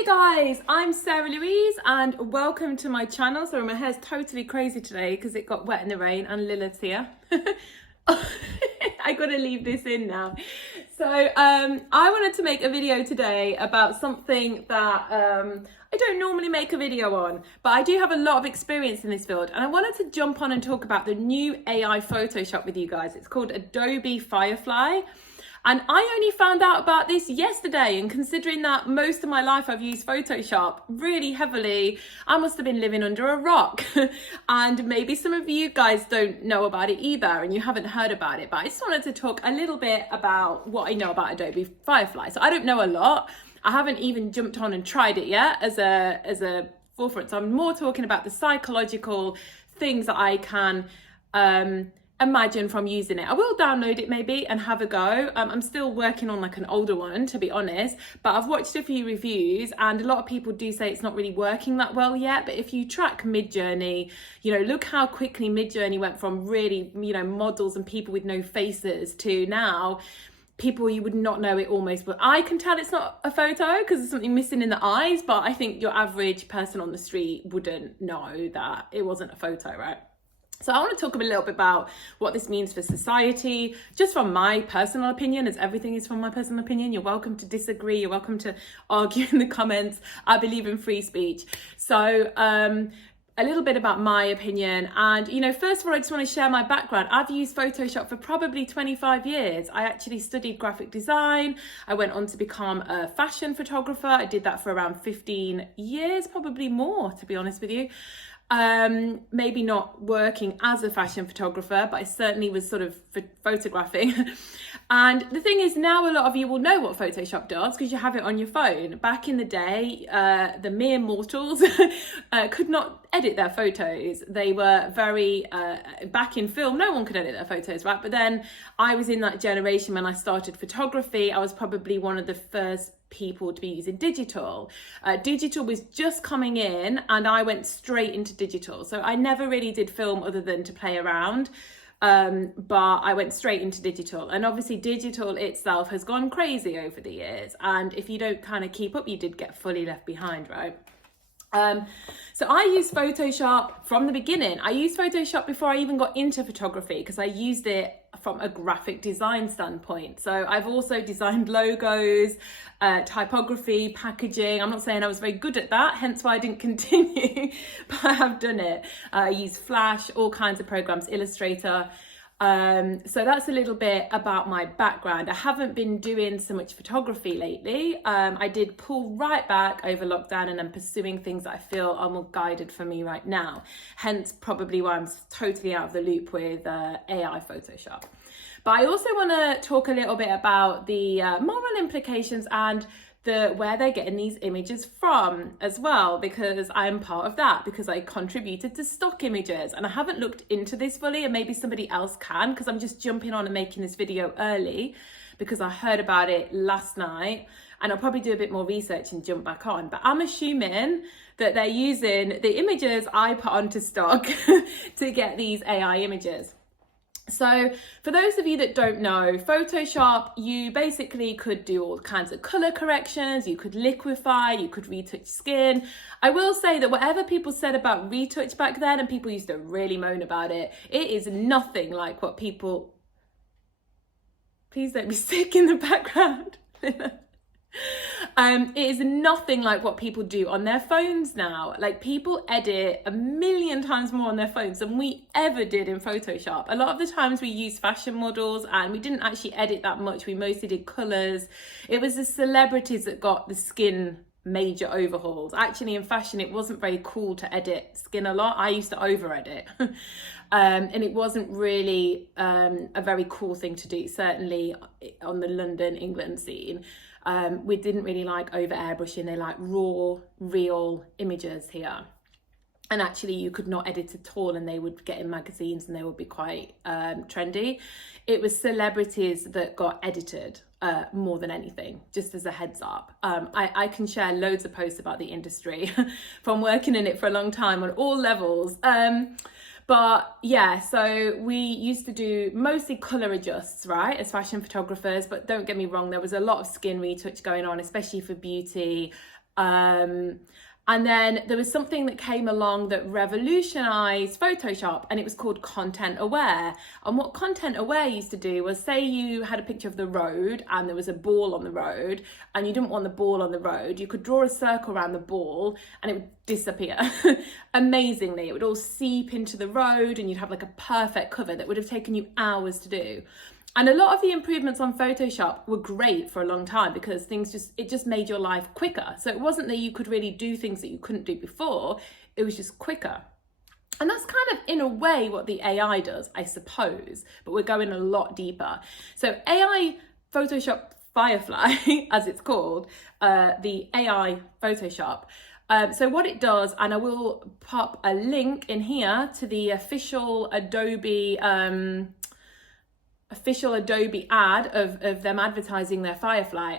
Hey guys, I'm Sarah Louise and welcome to my channel. Sorry, my hair's totally crazy today because it got wet in the rain and Lilith's here. I gotta leave this in now. So I wanted to make a video today about something that I don't normally make a video on, but I do have a lot of experience in this field, and I wanted to jump on and talk about the new AI Photoshop with you guys. It's called Adobe Firefly. And I only found out about this yesterday, and considering that most of my life I've used Photoshop really heavily, I must have been living under a rock. And maybe some of you guys don't know about it either and you haven't heard about it, but I just wanted to talk a little bit about what I know about Adobe Firefly. So I don't know a lot. I haven't even jumped on and tried it yet as a forefront. So I'm more talking about the psychological things that I can imagine from using it. I will download it maybe and have a go. I'm still working on like an older one, to be honest, but I've watched a few reviews and a lot of people do say it's not really working that well yet. But if you track Midjourney, you know, look how quickly Midjourney went from really, you know, models and people with no faces to now people you would not know it almost, but I can tell it's not a photo because there's something missing in the eyes, but I think your average person on the street wouldn't know that it wasn't a photo, right? So I want to talk a little bit about what this means for society, just from my personal opinion, as everything is from my personal opinion. You're welcome to disagree. You're welcome to argue in the comments. I believe in free speech. So a little bit about my opinion. And, you know, first of all, I just want to share my background. I've used Photoshop for probably 25 years. I actually studied graphic design. I went on to become a fashion photographer. I did that for around 15 years, probably more, to be honest with you. Maybe not working as a fashion photographer, but I certainly was sort of photographing. And the thing is, now a lot of you will know what Photoshop does because you have it on your phone. Back in the day, the mere mortals could not edit their photos. They were very, back in film, no one could edit their photos, right? But then I was in that generation when I started photography. I was probably one of the first people to be using digital. Digital was just coming in and I went straight into digital. So I never really did film other than to play around. But I went straight into digital, and obviously digital itself has gone crazy over the years. And if you don't kind of keep up, you did get fully left behind, right? So I used Photoshop from the beginning. I used Photoshop before I even got into photography because I used it from a graphic design standpoint. So I've also designed logos, typography, packaging. I'm not saying I was very good at that, hence why I didn't continue, but I have done it. I use Flash, all kinds of programs, Illustrator. So that's a little bit about my background. I haven't been doing so much photography lately. I did pull right back over lockdown and I'm pursuing things that I feel are more guided for me right now. Hence probably why I'm totally out of the loop with AI Photoshop. But I also want to talk a little bit about the moral implications and where they're getting these images from as well, because I'm part of that, because I contributed to stock images and I haven't looked into this fully, and maybe somebody else can, because I'm just jumping on and making this video early because I heard about it last night, and I'll probably do a bit more research and jump back on. But I'm assuming that they're using the images I put onto stock to get these AI images. So for those of you that don't know, Photoshop, you basically could do all kinds of color corrections, you could liquefy, you could retouch skin. I will say that whatever people said about retouch back then, and people used to really moan about it, it is nothing like what people... Please don't be sick in the background. It is nothing like what people do on their phones now. Like, people edit a million times more on their phones than we ever did in Photoshop. A lot of the times we used fashion models and we didn't actually edit that much. We mostly did colors. It was the celebrities that got the skin major overhauls. Actually, in fashion, it wasn't very cool to edit skin a lot. I used to over edit. And it wasn't really a very cool thing to do, certainly on the London, England scene. We didn't really like over airbrushing. They like raw, real images here. And actually you could not edit at all, and they would get in magazines and they would be quite trendy. It was celebrities that got edited more than anything, just as a heads up. I can share loads of posts about the industry from working in it for a long time on all levels. But yeah, so we used to do mostly color adjusts, right, as fashion photographers. But don't get me wrong, there was a lot of skin retouch going on, especially for beauty. And then there was something that came along that revolutionized Photoshop, and it was called content aware. And what content aware used to do was, say you had a picture of the road and there was a ball on the road and you didn't want the ball on the road, you could draw a circle around the ball and it would disappear. Amazingly, it would all seep into the road and you'd have like a perfect cover that would have taken you hours to do. And a lot of the improvements on Photoshop were great for a long time because it just made your life quicker. So it wasn't that you could really do things that you couldn't do before, it was just quicker. And that's kind of, in a way, what the AI does, I suppose, but we're going a lot deeper. So AI Photoshop Firefly, as it's called, the AI Photoshop. So what it does, and I will pop a link in here to the official Adobe ad of them advertising their Firefly.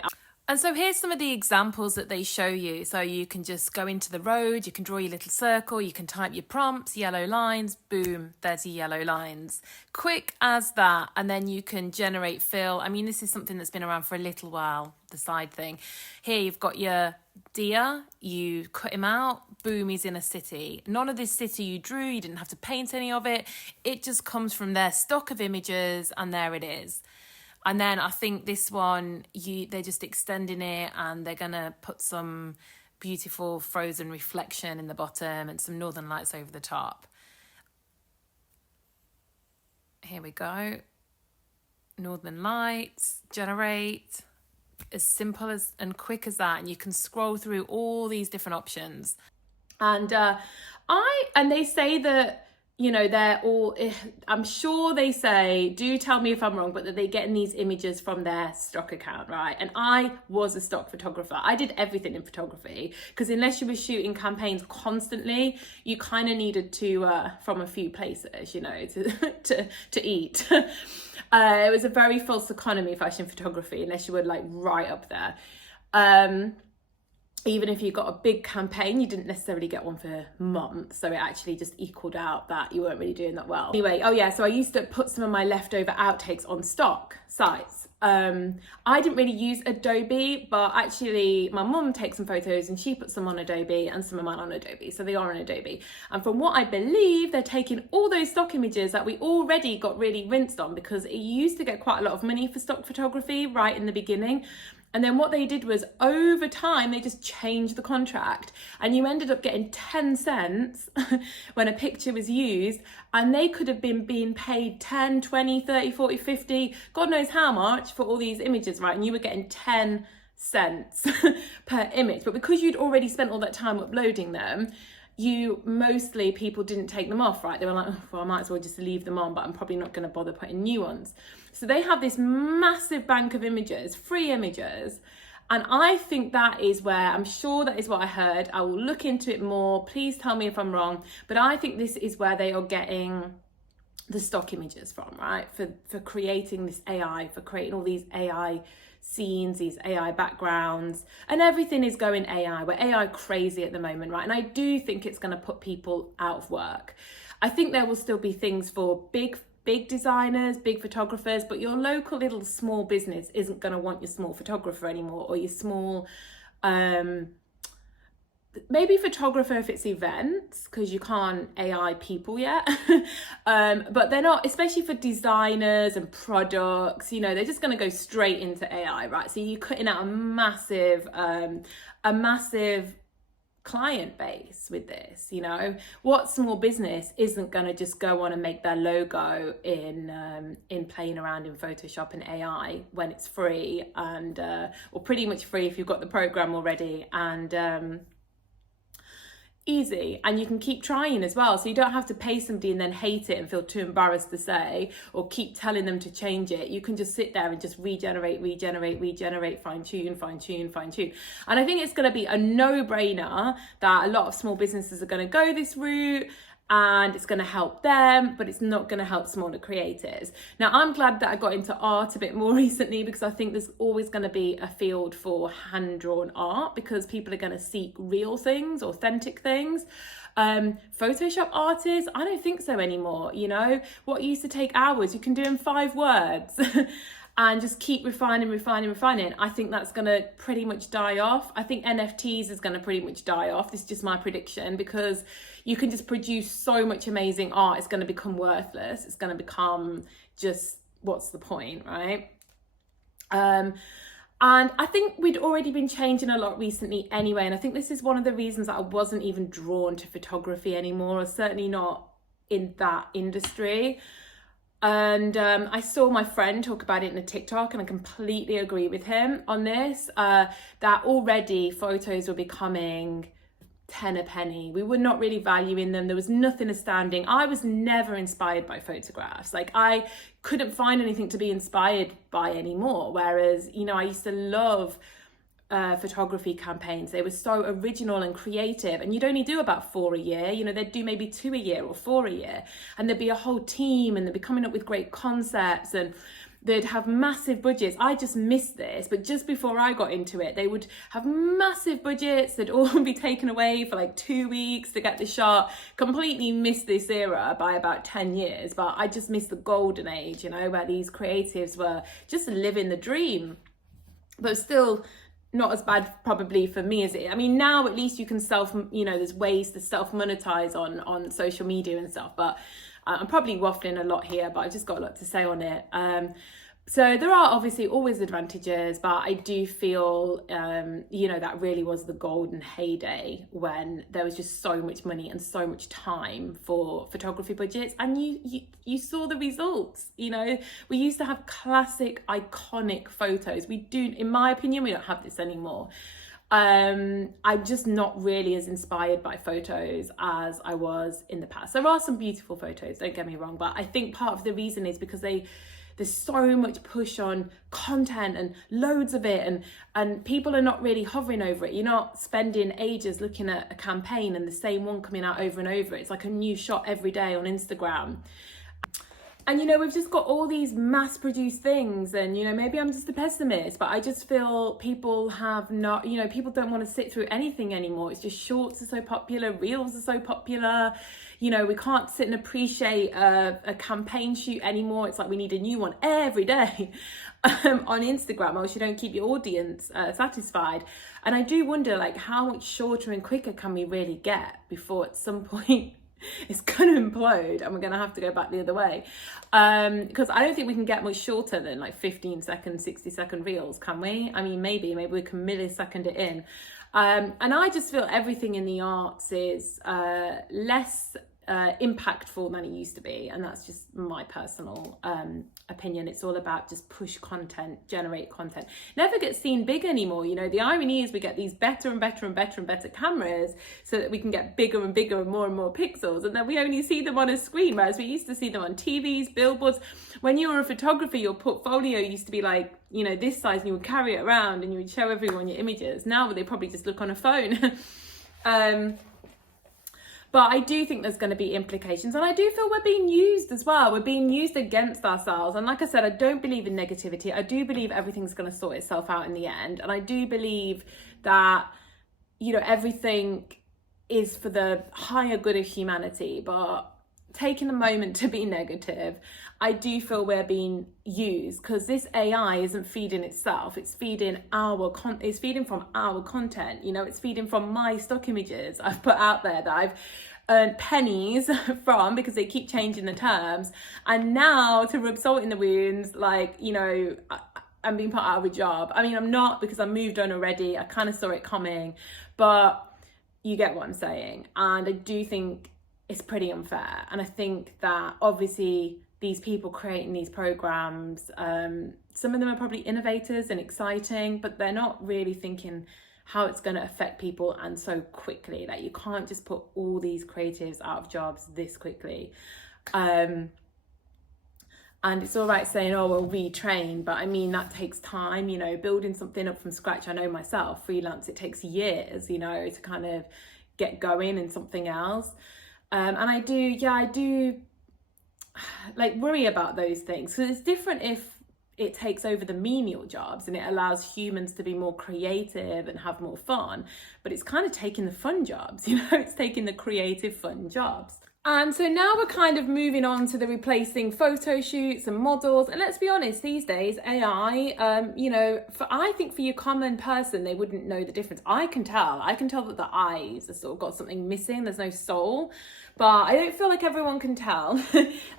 And so here's some of the examples that they show you. So you can just go into the road, you can draw your little circle, you can type your prompts, yellow lines, boom, there's your yellow lines. Quick as that. And then you can generate fill. I mean, this is something that's been around for a little while, the side thing. Here you've got your deer, you cut him out, boom, he's in a city. None of this city you drew, you didn't have to paint any of it. It just comes from their stock of images and there it is. And then I think this one, they're just extending it and they're going to put some beautiful frozen reflection in the bottom and some northern lights over the top. Here we go. Northern lights, generate. As simple as and quick as that. And you can scroll through all these different options. And they say that, you know, they're all, I'm sure they say, do tell me if I'm wrong, but that they're getting these images from their stock account, right? And I was a stock photographer. I did everything in photography because unless you were shooting campaigns constantly, you kind of needed to, from a few places, you know, to eat. It was a very false economy, fashion photography, unless you were like right up there. Even if you got a big campaign, you didn't necessarily get one for months. So it actually just equaled out that you weren't really doing that well. Anyway, oh yeah, so I used to put some of my leftover outtakes on stock sites. I didn't really use Adobe, but actually my mum takes some photos and she puts some on Adobe and some of mine on Adobe. So they are on Adobe. And from what I believe, they're taking all those stock images that we already got really rinsed on because it used to get quite a lot of money for stock photography right in the beginning. And then what they did was over time, they just changed the contract and you ended up getting 10 cents when a picture was used and they could have been being paid 10, 20, 30, 40, 50, God knows how much for all these images, right? And you were getting 10 cents per image. But because you'd already spent all that time uploading them, people didn't take them off, right? They were like, oh, well, I might as well just leave them on, but I'm probably not going to bother putting new ones. So they have this massive bank of images, free images. And I think I'm sure that is what I heard. I will look into it more. Please tell me if I'm wrong. But I think this is where they are getting the stock images from, right? For creating this AI, for creating all these AI scenes, these AI backgrounds, and everything is going AI. We're AI crazy at the moment, right? And I do think it's going to put people out of work. I think there will still be things for big designers, big photographers, but your local little small business isn't going to want your small photographer anymore, or your small maybe photographer if it's events, because you can't AI people yet. But they're not, especially for designers and products, you know, they're just going to go straight into AI, right? So you're cutting out a massive client base with this. You know, what small business isn't going to just go on and make their logo in playing around in Photoshop and AI when it's free and or pretty much free if you've got the program already, and easy, and you can keep trying as well, so you don't have to pay somebody and then hate it and feel too embarrassed to say, or keep telling them to change it. You can just sit there and just regenerate, fine tune. And I think it's going to be a no-brainer that a lot of small businesses are going to go this route, and it's going to help them, but it's not going to help smaller creators. Now, I'm glad that I got into art a bit more recently, because I think there's always going to be a field for hand-drawn art, because people are going to seek real things, authentic things. Photoshop artists, I don't think so anymore. You know, what used to take hours, you can do in 5 words. and just keep refining, I think that's going to pretty much die off. I think NFTs is going to pretty much die off. This is just my prediction, because you can just produce so much amazing art. It's going to become worthless. It's going to become just, what's the point, right? And I think we'd already been changing a lot recently anyway. And I think this is one of the reasons that I wasn't even drawn to photography anymore, or certainly not in that industry. And I saw my friend talk about it in a TikTok, and I completely agree with him on this, that already photos were becoming 10 a penny. We were not really valuing them. There was nothing astounding. I was never inspired by photographs. Like, I couldn't find anything to be inspired by anymore. Whereas, you know, I used to love photography campaigns. They were so original and creative, and you'd only do about 4 a year. You know, they'd do maybe 2 a year or 4 a year, and there'd be a whole team, and they'd be coming up with great concepts, and they'd have massive budgets. I just missed this, but just before I got into it, they would have massive budgets. They'd all be taken away for like 2 weeks to get the shot. Completely missed this era by about 10 years, but I just missed the golden age, you know, where these creatives were just living the dream. But still not as bad probably for me as it. I mean, now at least you can there's ways to self-monetize on social media and stuff, but I'm probably waffling a lot here, but I've just got a lot to say on it. So there are obviously always advantages, but I do feel, that really was the golden heyday when there was just so much money and so much time for photography budgets, and you saw the results. You know, we used to have classic, iconic photos. We do, in my opinion, we don't have this anymore. I'm just not really as inspired by photos as I was in the past. There are some beautiful photos, don't get me wrong, but I think part of the reason is because there's so much push on content and loads of it, and people are not really hovering over it. You're not spending ages looking at a campaign and the same one coming out over and over. It's like a new shot every day on Instagram. And, you know, we've just got all these mass-produced things, and, you know, maybe I'm just a pessimist, but I just feel people people don't want to sit through anything anymore. It's just shorts are so popular, reels are so popular. You know, we can't sit and appreciate a campaign shoot anymore. It's like we need a new one every day on Instagram, or else you don't keep your audience satisfied. And I do wonder, like, how much shorter and quicker can we really get before at some point it's going to implode and we're going to have to go back the other way, because I don't think we can get much shorter than like 15-second, 60-second reels, can we? I mean, maybe we can millisecond it in, and I just feel everything in the arts is less impactful than it used to be, and that's just my personal opinion. It's all about just push content, generate content, never get seen big anymore. You know, the irony is we get these better and better and better and better cameras so that we can get bigger and bigger and more pixels, and then we only see them on a screen, whereas we used to see them on TVs, billboards. When you were a photographer, your portfolio used to be like, you know, this size, and you would carry it around and you would show everyone your images. Now they probably just look on a phone. But I do think there's going to be implications, and I do feel we're being used as well. We're being used against ourselves. And like I said, I don't believe in negativity. I do believe everything's going to sort itself out in the end. And I do believe that, you know, everything is for the higher good of humanity. But taking a moment to be negative, I do feel we're being used, because this AI isn't feeding itself. It's feeding it's feeding from our content. You know, it's feeding from my stock images I've put out there that I've earned pennies from, because they keep changing the terms. And now, to rub salt in the wounds, like, you know, I'm being put out of a job. I mean, I'm not, because I moved on already. I kind of saw it coming, but you get what I'm saying. And I do think it's pretty unfair. And I think that obviously these people creating these programs, some of them are probably innovators and exciting, but they're not really thinking how it's going to affect people and so quickly. Like, you can't just put all these creatives out of jobs this quickly. And it's all right saying, oh, we'll retrain, but I mean, that takes time, you know, building something up from scratch. I know myself, freelance, it takes years, you know, to kind of get going in something else. And I do like worry about those things, because it's different if it takes over the menial jobs and it allows humans to be more creative and have more fun, but it's kind of taking the fun jobs, you know, it's taking the creative fun jobs. And so now we're kind of moving on to the replacing photo shoots and models. And let's be honest, these days, AI, I think for your common person, they wouldn't know the difference. I can tell that the eyes have sort of got something missing. There's no soul, but I don't feel like everyone can tell.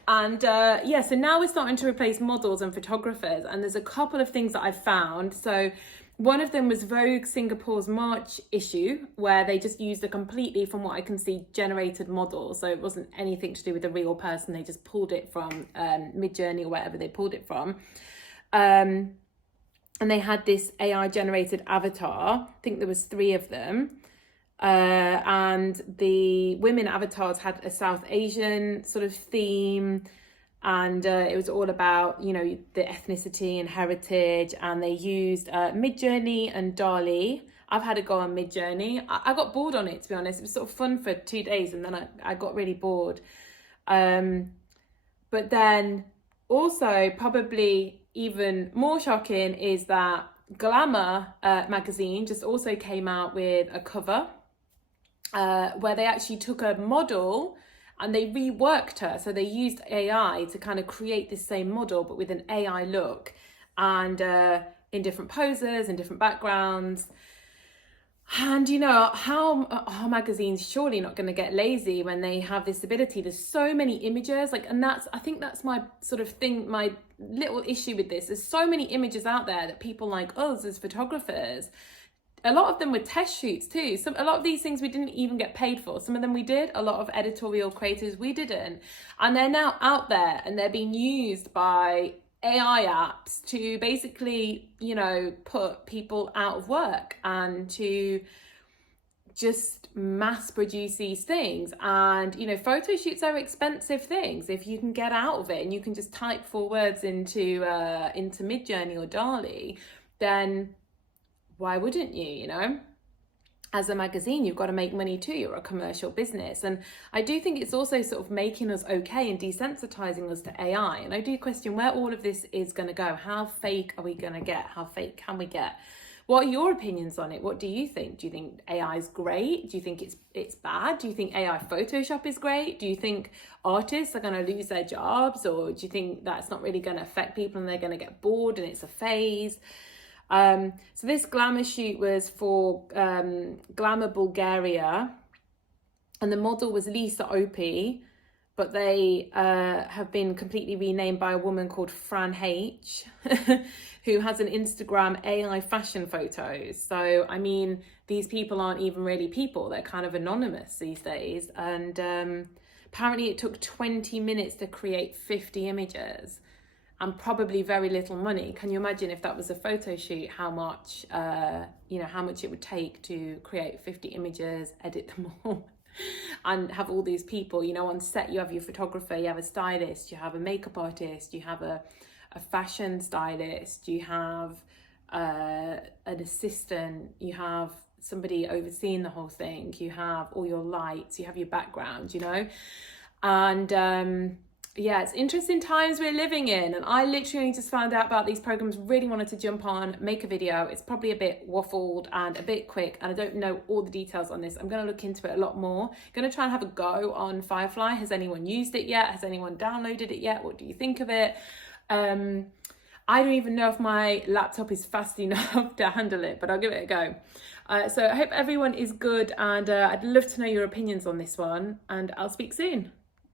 And so now we're starting to replace models and photographers. And there's a couple of things that I've found. So one of them was Vogue Singapore's March issue, where they just used a completely, from what I can see, generated model. So it wasn't anything to do with a real person. They just pulled it from Midjourney or wherever they pulled it from. And they had this AI generated avatar. I think there was 3 of them. And the women avatars had a South Asian sort of theme. And it was all about, the ethnicity and heritage. And they used Midjourney and DALL-E. I've had a go on Midjourney. I got bored on it, to be honest. It was sort of fun for 2 days and then I got really bored. But then also probably even more shocking is that Glamour magazine just also came out with a cover where they actually took a model and they reworked her. So they used AI to kind of create this same model, but with an AI look and in different poses and different backgrounds. And how are magazines surely not going to get lazy when they have this ability? There's so many images, I think that's my sort of thing, my little issue with this. There's so many images out there that people like us as photographers, a lot of them were test shoots too. A lot of these things we didn't even get paid for. Some of them we did. A lot of editorial creators we didn't. And they're now out there and they're being used by AI apps to basically, put people out of work and to just mass produce these things. And, photo shoots are expensive things. If you can get out of it and you can just type 4 words into Midjourney or DALL-E, then why wouldn't you, As a magazine, you've got to make money too. You're a commercial business. And I do think it's also sort of making us okay and desensitizing us to AI. And I do question where all of this is going to go. How fake are we going to get? How fake can we get? What are your opinions on it? What do you think? Do you think AI is great? Do you think it's bad? Do you think AI Photoshop is great? Do you think artists are going to lose their jobs? Or do you think that's not really going to affect people and they're going to get bored and it's a phase? So this glamour shoot was for Glamour Bulgaria, and the model was Lisa Opie, but they have been completely renamed by a woman called Fran H, who has an Instagram AI fashion photos. So, these people aren't even really people. They're kind of anonymous these days. And apparently it took 20 minutes to create 50 images. And probably very little money. Can you imagine if that was a photo shoot, how much it would take to create 50 images, edit them all, and have all these people, on set. You have your photographer, you have a stylist, you have a makeup artist, you have a fashion stylist, you have an assistant, you have somebody overseeing the whole thing, you have all your lights, you have your background, and it's interesting times we're living in, and I literally just found out about these programs, really wanted to jump on, make a video. It's probably a bit waffled and a bit quick, and I don't know all the details on this. I'm going to look into it a lot more. I'm going to try and have a go on Firefly. Has anyone used it yet? Has anyone downloaded it yet? What do you think of it? I don't even know if my laptop is fast enough to handle it, but I'll give it a go. So I hope everyone is good, and I'd love to know your opinions on this one, and I'll speak soon.